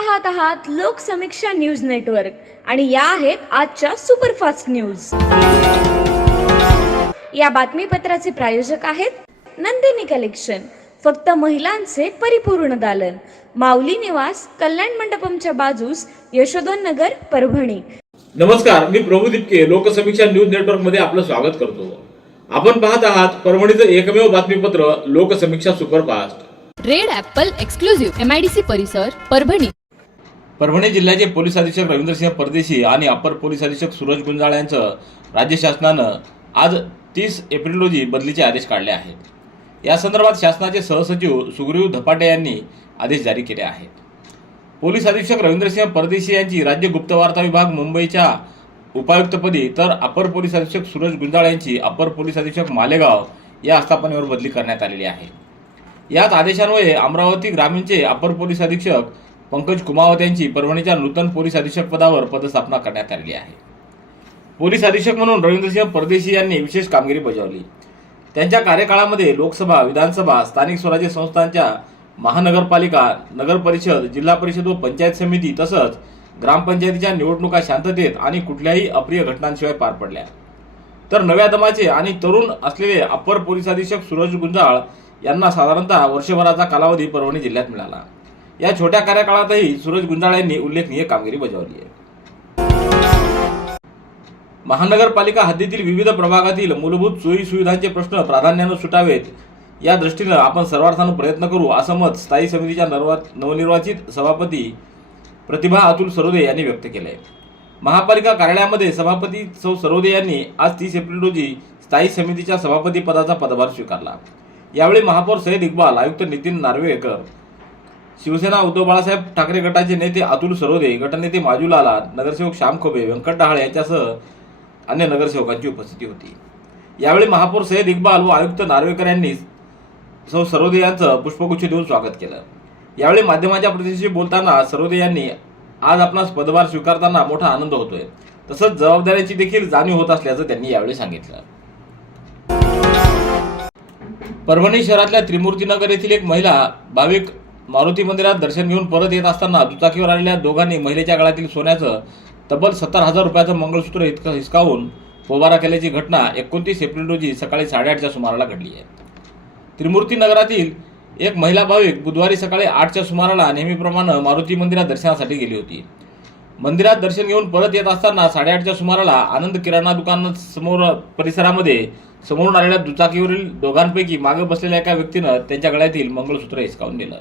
पाहत आहात Loksamiksha news network आणि या आहेत आजच्या सुपरफास्ट न्यूज। या बातमीपत्राचे प्रायोजक आहेत नंदिनी कलेक्शन, फक्त महिलांचे परिपूर्ण दालन, माऊली निवास, कल्याण मंडपमच्या बाजूस, यशोधन नगर, परभणी। नमस्कार, मी प्रभू दिपके लोकसमीक्षा न्यूज नेटवर्क मध्ये आपलं स्वागत करतो। आपण पाहत आहात परभणीचं एकमेव बातमीपत्र Loksamiksha superfast. Red Apple exclusive MIDC परिसर परभणी। परभणी जिल्ह्याचे पोलीस अधीक्षक रवींद्रसिंह परदेशी आणि अपर पोलीस अधीक्षक सूरज गुंजाळ यांचं राज्य शासनानं आज 30 एप्रिल रोजी बदलीचे आदेश काढले आहेत। या संदर्भात शासनाचे सहसचिव सुग्रीव धपाटे यांनी आदेश जारी केले आहेत। पोलीस अधीक्षक रवींद्रसिंह परदेशी यांची राज्य गुप्तवार्ता विभाग मुंबईच्या उपायुक्तपदी तर अपर पोलीस अधीक्षक सूरज गुंजाळ यांची अपर पोलीस अधीक्षक मालेगाव या आस्थापनेवर बदली करण्यात आलेली आहे। याच आदेशान्वये अमरावती ग्रामीणचे अपर पोलीस अधीक्षक पंकज कुमावत यांची परभणीच्या नूतन पोलीस अधीक्षक पदावर पदस्थापना करण्यात आलेली आहे। पोलीस अधीक्षक म्हणून रवींद्रसिंह परदेशी यांनी विशेष कामगिरी बजावली। त्यांच्या कार्यकाळामध्ये लोकसभा, विधानसभा, स्थानिक स्वराज्य संस्थांच्या महानगरपालिका, नगर परिषद, जिल्हा परिषद व पंचायत समिती तसंच ग्रामपंचायतीच्या निवडणुका शांततेत आणि कुठल्याही अप्रिय घटनांशिवाय पार पडल्या। तर नव्या दमाचे आणि तरुण असलेले अपर पोलीस अधीक्षक सूरज गुंजाळ यांना साधारणतः वर्षभराचा कालावधी परभणी जिल्ह्यात मिळाला। या छोट्या कार्यकाळातही सूरज गुंजाळ यांनी उल्लेखनीय कामगिरी बजावली आहे। महानगरपालिका हद्दीतील विविध प्रभागातील मूलभूत सोयी सुविधांचे प्रश्न प्राधान्याने सुटावेत या दृष्टीने आपण सर्वार्थाने प्रयत्न करू, असं मत स्थायी समितीच्या नवनिर्वाचित सभापती प्रतिभा अतुल सरोदे यांनी व्यक्त केले। महापालिका कार्यालयामध्ये सभापती सौ सरोदे यांनी आज 30 एप्रिल रोजी स्थायी समितीच्या सभापती पदाचा पदभार स्वीकारला। यावेळी महापौर सय्यद इक्बाल, आयुक्त नितीन नार्वेकर, शिवसेना उद्धव बाळासाहेब ठाकरे गटाचे नेते अतुल सरोदे, गटनेते माजू लाला, नगरसेवक श्याम खोबे, व्यंकट डहाळे यांच्यासह अन्य नगरसेवकांची उपस्थिती होती। यावेळी महापौर सय्यद इक्बाल व आयुक्त नार्वेकर यांनी सौ सरोदे यांचं पुष्पगुच्छ देऊन स्वागत केलं। यावेळी माध्यमाच्या प्रतिनिधीशी बोलताना सरोदे यांनी आज आपणास पदभार स्वीकारताना मोठा आनंद होतोय, तसंच जबाबदारीची देखील जाणीव होत असल्याचं त्यांनी यावेळी सांगितलं। परभणी शहरातल्या त्रिमूर्तीनगर येथील एक महिला भाविक मारुती मंदिरात दर्शन घेऊन परत येत असताना दुचाकीवर आलेल्या दोघांनी महिलेच्या गळ्यातील सोन्याचं तब्बल 70,000 रुपयाचं मंगळसूत्र हिसकावून पोबारा केल्याची घटना 29 एप्रिल रोजी सकाळी 8:30च्या सुमाराला घडली आहे। त्रिमूर्ती नगरातील एक महिला भाविक बुधवारी सकाळी 8च्या सुमाराला नेहमीप्रमाणे मारुती मंदिरात दर्शनासाठी गेली होती। मंदिरात दर्शन घेऊन परत येत असताना 8:30च्या सुमाराला आनंद किराणा दुकान समोर परिसरामध्ये समोरून आलेल्या दुचाकीवरील दोघांपैकी मागे बसलेल्या एका व्यक्तीनं त्यांच्या गळ्यातील मंगळसूत्र हिसकावून नेलं।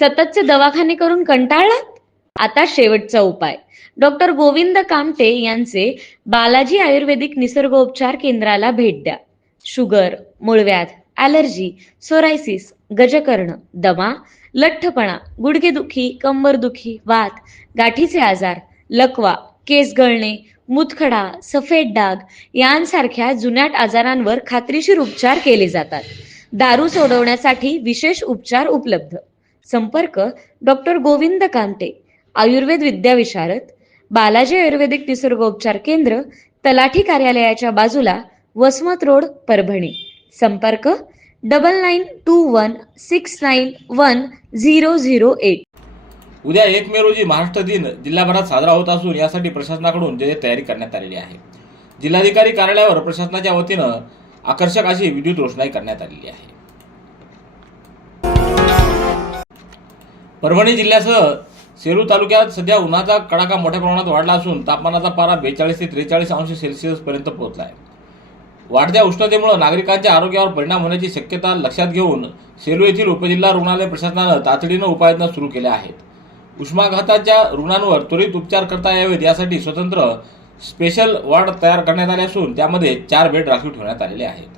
सततचे दवाखाने करून कंटाळलात? आता शेवटचा उपाय। डॉक्टर गोविंद कामटे यांचे बालाजी आयुर्वेदिक निसर्गोपचार केंद्राला भेट द्या। शुगर, मूळव्याध, ॲलर्जी, सोरायसिस, गजकर्ण, दमा, लठ्ठपणा, गुडघेदुखी, कंबरदुखी, वात, गाठीचे आजार, लकवा, केस गळणे, मूतखडा, सफेद डाग यांसारख्या जुनाट आजारांवर खात्रीशीर उपचार केले जातात। दारू सोडवण्यासाठी विशेष उपचार उपलब्ध। संपर्क डॉक्टर गोविंद कामटे, आयुर्वेद विद्याविशारद, बालाजी आयुर्वेदिक निसर्गोपचार केंद्र, तलाठी कार्यालयाच्या बाजूला, वसमत रोड, परभणी। संपर्क 9921691008। उद्या 1 मे रोजी महाराष्ट्र दिन जिल्हाभरात साजरा होत असून यासाठी प्रशासनाकडून जय्यत तयारी करण्यात आलेली आहे। जिल्हाधिकारी कार्यालयावर प्रशासनाच्या वतीनं आकर्षक अशी विद्युत रोषणाई करण्यात आलेली आहे। परभणी जिल्ह्यासह सेलू तालुक्यात सध्या उन्हाचा कडाका मोठ्या प्रमाणात वाढला असून तापमानाचा पारा 42 ते 43 अंश सेल्सिअस पर्यंत पोहोचला आहे। वाढत्या उष्णतेमुळे नागरिकांच्या आरोग्यावर परिणाम होण्याची शक्यता लक्षात घेऊन सेलू येथील उपजिल्हा रुग्णालय प्रशासनानं तातडीनं उपाययोजना सुरू केल्या आहेत। उष्माघाताच्या रुग्णांवर त्वरित उपचार करता यावेत यासाठी स्वतंत्र स्पेशल वॉर्ड तयार करण्यात आले असून त्यामध्ये 4 बेड राखीव ठेवण्यात आलेले आहेत।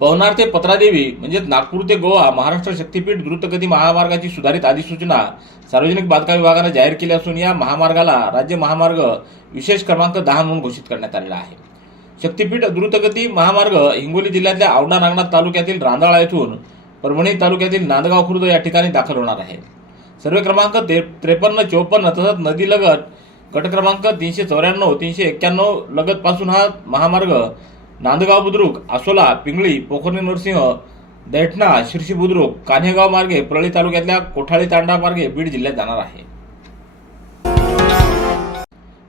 पवनार ते पत्रादेवी म्हणजे नागपूर ते गोवा महाराष्ट्र शक्तीपीठ द्रुतगती महामार्गाची सुधारित अधिसूचना सार्वजनिक बांधकाम विभागाने जाहीर केली असून या महामार्गाला राज्य महामार्ग विशेष क्रमांक 10 म्हणून घोषित करण्यात आलेला आहे। शक्तीपीठ द्रुतगती महामार्ग हिंगोली जिल्ह्यातल्या औंढा नागनाथ तालुक्यातील रांधाळा येथून परभणी तालुक्यातील नांदगाव खुर्द या ठिकाणी दाखल होणार आहे। सर्वे क्रमांक 5354 तसंच नदी लगत गट क्रमांक 394 391 लगत पासून हा महामार्ग नांदगाव बुद्रुक, आसोला, पिंगळी, पोखर्णी नरसिंह दैठणा शिर्शी बुद्रुक कान्हेगाव मार्गे परळी तालुक्यातल्या कोठाळी तांडा मार्गे बीड जिल्ह्यात जाणार आहे.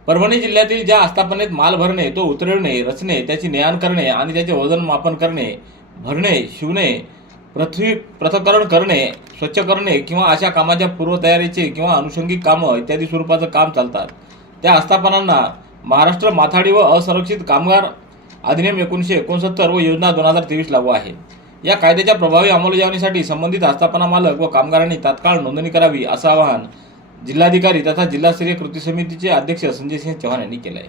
परभणी जिल्ह्यातील ज्या आस्थापनेत माल भरणे, तो उतरवणे, रचणे, त्याची ने-आण करणे आणि त्याचे वजन मापन करणे, भरणे, शिवणे, पृथक्करण करणे, स्वच्छ करणे किंवा अशा कामाच्या पूर्वतयारीचे किंवा अनुषंगिक कामं इत्यादी स्वरूपाचं काम चालतात, त्या आस्थापनांना महाराष्ट्र माथाडी व असंरक्षित कामगार अधिनियम 1969 व योजना 2023 लागू आहे. या कायद्याच्या प्रभावी अंमलबजावणीसाठी संबंधित आस्थापना मालक व कामगारांनी तात्काळ नोंदणी करावी असं आवाहन जिल्हाधिकारी तथा जिल्हास्तरीय कृती समितीचे अध्यक्ष संजय सिंह चव्हाण यांनी केलं आहे.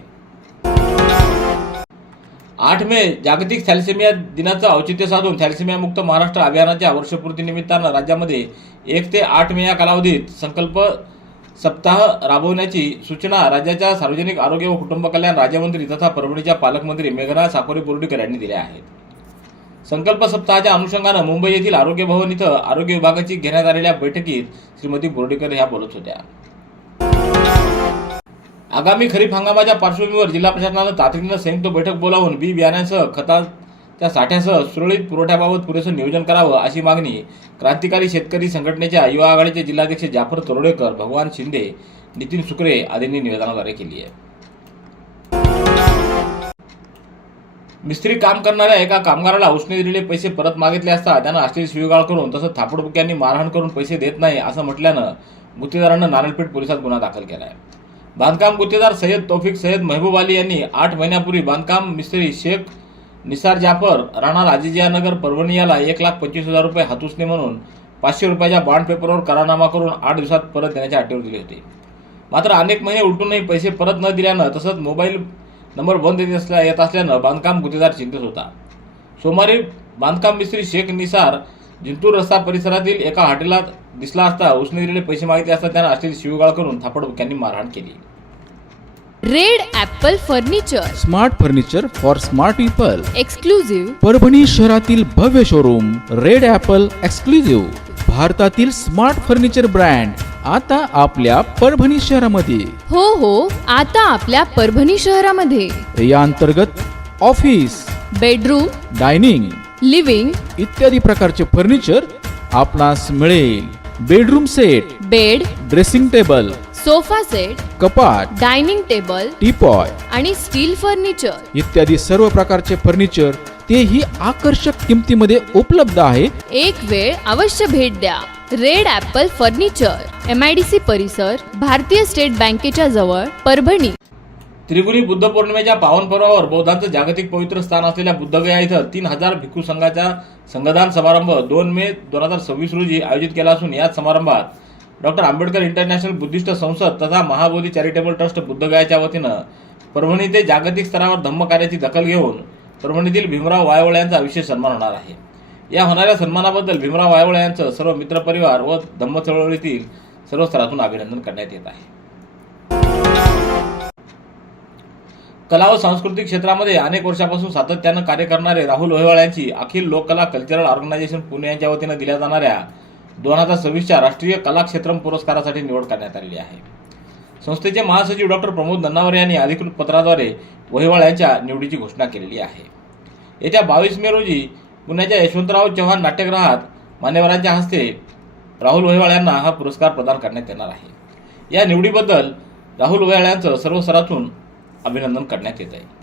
8 मे जागतिक थॅलेसेमिया दिनाचं औचित्य साधून थॅलेसेमिया मुक्त महाराष्ट्र अभियानाच्या वर्षपूर्तीनिमित्तानं राज्यामध्ये 1 ते 8 मे या कालावधीत संकल्प सप्ताह राबवण्याची सूचना राज्याच्या सार्वजनिक आरोग्य व कुटुंब कल्याण राज्यमंत्री तथा परभणीच्या पालकमंत्री मेघना साकोरे बोर्डीकर यांनी दिल्या आहेत. संकल्प सप्ताहाच्या अनुषंगानं मुंबई येथील आरोग्य भवन इथं आरोग्य विभागाची घेण्यात आलेल्या बैठकीत श्रीमती बोर्डीकर ह्या बोलत होत्या. आगामी खरीप हंगामाच्या पार्श्वभूमीवर जिल्हा प्रशासनानं तातडीनं संयुक्त बैठक बोलावून बी बियाण्यासह खताच्या साठ्यासह सुरळीत पुरवठ्याबाबत पुरेसं नियोजन करावं अशी मागणी क्रांतिकारी शेतकरी संघटनेच्या युवा आघाडीचे जिल्हाध्यक्ष जाफर तरोडेकर, भगवान शिंदे, नितीन सुकरे आदींनी निवेदनाद्वारे केली आहे. मिस्त्री काम करणाऱ्या एका कामगाराला उसने दिलेले पैसे परत मागितले असता त्यानं अश्लील शिवीगाळ करून तसंच थापडबुक्यांनी मारहाण करून पैसे देत नाही असं म्हटल्यानं गुत्तेदारानं नारळपेठ पोलिसात गुन्हा दाखल केला आहे. बांधकाम गुत्तेदार सय्यद तौफिक सय्यद महबूब अली यांनी 8 महिन्यापूर्वी बांधकाम मिस्त्री शेख निसार जाफर राहणार आजिजिया नगर परभणी याला 1,25,000 रुपये हातुसणे म्हणून 500 रुपयाच्या बॉन्ड पेपरवर करारनामा करून 8 दिवसात परत देण्याच्या अटीवर दिले होते. मात्र अनेक महिने उलटूनही पैसे परत न दिल्यानं तसंच मोबाईल नंबर बंद येत असल्यानं बांधकाम गुत्तेदार चिंतेत होता. सोमवारी बांधकाम मिस्त्री शेख निसार जिंतूर रस्ता परिसरातील एका हॉटेलात दिसला असता उसने दिलेले पैसे मागितले असता त्यानं अश्लील शिवीगाळ करून थापडबुक्यांनी मारहाण केली. Red Apple furniture, smart furniture for smart people. Exclusive Parbhani शहरातील भव्य शोरूम रेड ॲपल एक्सक्लुझिव्ह, भारतातील स्मार्ट फर्निचर ब्रँड आता आपल्या परभणी शहरामध्ये. हो, आता आपल्या परभणी शहरामध्ये. या अंतर्गत ऑफिस, बेडरूम, डायनिंग, लिव्हिंग इत्यादी प्रकारचे फर्निचर आपणास मिळेल. Bedroom set, bed, dressing table, sofa set, कपाट, डायनिंग टेबल टीपॉय आणि स्टील फर्निचर इत्यादी सर्व प्रकारचे फर्निचर तेही आकर्षक किमतीमध्ये उपलब्ध आहे. एक वेळ अवश्य भेट द्या. रेड ॲपल फर्निचर, MIDC परिसर, भारतीय स्टेट बँकेच्या जवळ, परभणी. त्रिपुरी बुद्ध पौर्णिमेच्या पावन पर्वावर बौद्धांचं जागतिक पवित्र स्थान असलेल्या बुद्धगया इथं 3,000 भिक्खू संघाचा संघदान समारंभ 2 मे 2026 रोजी आयोजित केला असून याच समारंभात डॉक्टर आंबेडकर इंटरनॅशनल बुद्धिस्ट संसद तथा महाबोधी चॅरिटेबल ट्रस्ट बुद्धगयाच्या वतीनं परभणी ते जागतिक स्तरावर धम्मकार्याची दखल घेऊन परभणीतील भीमराव वायवळे यांचा विशेष सन्मान होणार आहे. या होणाऱ्या सन्मानाबद्दल भीमराव वायवळे यांचं सर्व मित्रपरिवार व धम्म चळवळीतील सर्व स्तरातून अभिनंदन करण्यात येत आहे. कला व सांस्कृतिक क्षेत्रामध्ये अनेक वर्षापासून सातत्यानं कार्य करणारे राहुल वहिवाळ यांची अखिल लोककला कल्चरल ऑर्गनायझेशन पुणे यांच्या वतीनं दिल्या जाणाऱ्या 2026च्या राष्ट्रीय कला क्षेत्रम पुरस्कारासाठी निवड करण्यात आलेली आहे. संस्थेचे महासचिव डॉक्टर प्रमोद नन्नावरे यांनी अधिकृत पत्राद्वारे वहिवाळ यांच्या निवडीची घोषणा केलेली आहे. येत्या 22 मे रोजी पुण्याच्या यशवंतराव चव्हाण नाट्यगृहात मान्यवरांच्या हस्ते राहुल वहिवाळ यांना हा पुरस्कार प्रदान करण्यात येणार आहे. या निवडीबद्दल राहुल वहिवाळ यांचं सर्व स्तरातून अभिनंदन करण्यात येत आहे.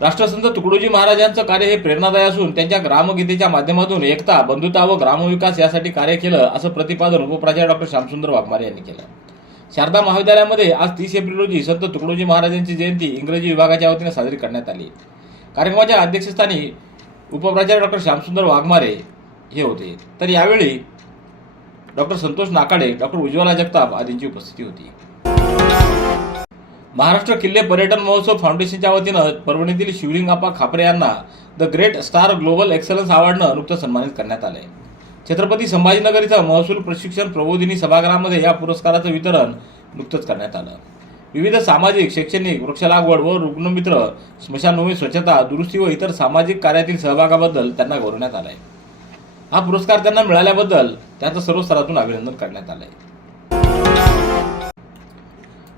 राष्ट्रसंत तुकडोजी महाराजांचं कार्य हे प्रेरणादायी असून त्यांच्या ग्रामगीतेच्या माध्यमातून एकता, बंधुता व ग्रामविकास यासाठी कार्य केलं असं प्रतिपादन उपप्राचार्य डॉक्टर श्यामसुंदर वाघमारे यांनी केलं. शारदा महाविद्यालयामध्ये आज 30 एप्रिल रोजी संत तुकडोजी महाराजांची जयंती इंग्रजी विभागाच्या वतीने साजरी करण्यात आली. कार्यक्रमाच्या अध्यक्षस्थानी उपप्राचार्य डॉक्टर श्यामसुंदर वाघमारे हे होते, तर यावेळी डॉक्टर संतोष नाकाडे, डॉक्टर उज्ज्वला जगताप आदींची उपस्थिती होती. महाराष्ट्र किल्ले पर्यटन महोत्सव फाउंडेशनच्या वतीनं परभणीतील शिवलिंगाप्पा खापरे यांना the great star global excellence अवॉर्डनं नुकतं सन्मानित करण्यात आलंय. छत्रपती संभाजीनगर इथं महसूल प्रशिक्षण प्रबोधिनी सभागृहामध्ये या पुरस्काराचं वितरण नुकतंच करण्यात आलं. विविध सामाजिक, शैक्षणिक, वृक्षलागवड व रुग्णमित्र, स्मशानभूमी स्वच्छता, दुरुस्ती व इतर सामाजिक कार्यातील सहभागाबद्दल त्यांना गौरवण्यात आलंय. हा पुरस्कार त्यांना मिळाल्याबद्दल त्यांचं सर्व स्तरातून अभिनंदन करण्यात आलंय.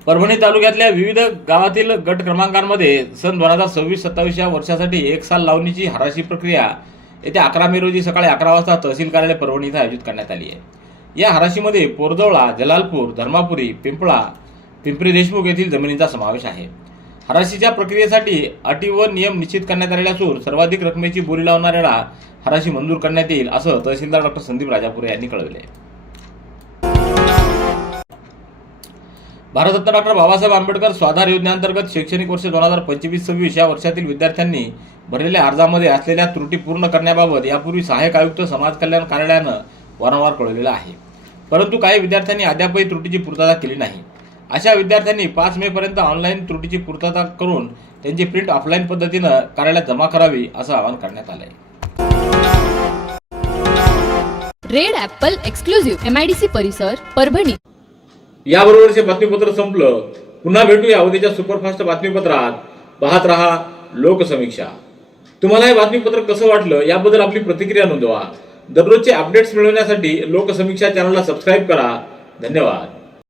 परभणी तालुक्यातल्या विविध गावातील गट क्रमांकांमध्ये सन 2026-27 या वर्षासाठी एक साल लावणीची हराशी प्रक्रिया येत्या 11 मे रोजी सकाळी 11 वाजता तहसील कार्यालय परभणी इथं आयोजित करण्यात आली आहे। या हराशीमध्ये पोरजवळा, जलालपूर, धर्मापुरी, पिंपळा, पिंपरी देशमुख येथील जमिनींचा समावेश आहे। हराशीच्या प्रक्रियेसाठी अटी व नियम निश्चित करण्यात आलेले असून सर्वाधिक रकमेची बोली लावणाऱ्याला हराशी मंजूर करण्यात येईल असं तहसीलदार डॉक्टर संदीप राजापुरे यांनी कळविले। भारतरत्न डॉक्टर बाबासाहेब आंबेडकर स्वाधार योजनेअंतर्गत शैक्षणिक वर्ष 2025-26 या वर्षातील विद्यार्थ्यांनी भरलेल्या अर्जामध्ये असलेल्या त्रुटी पूर्ण करण्याबाबत यापूर्वी सहाय्यक आयुक्त समाज कल्याण कार्यालयानं वारंवार कळवलेलं आहे, परंतु काही विद्यार्थ्यांनी अद्यापही त्रुटीची पूर्तता केली नाही। अशा विद्यार्थ्यांनी 5 मे पर्यंत ऑनलाईन त्रुटीची पूर्तता करून त्यांची प्रिंट ऑफलाईन पद्धतीनं कार्यालयात जमा करावी असं आवाहन करण्यात आलंय। रेड ॲपल एक्सक्लुझिव्ह MIDC परिसर परभणी। याबरोबरचे बातमीपत्र संपलं। पुन्हा भेटूया उद्याच्या सुपरफास्ट बातमीपत्रात। पाहत रहा लोकसमीक्षा। तुम्हाला हे बातमीपत्र कसं वाटलं याबद्दल आपली प्रतिक्रिया नोंदवा। दररोजचे अपडेट्स मिळवण्यासाठी लोकसमीक्षा चॅनलला सबस्क्राईब करा। धन्यवाद।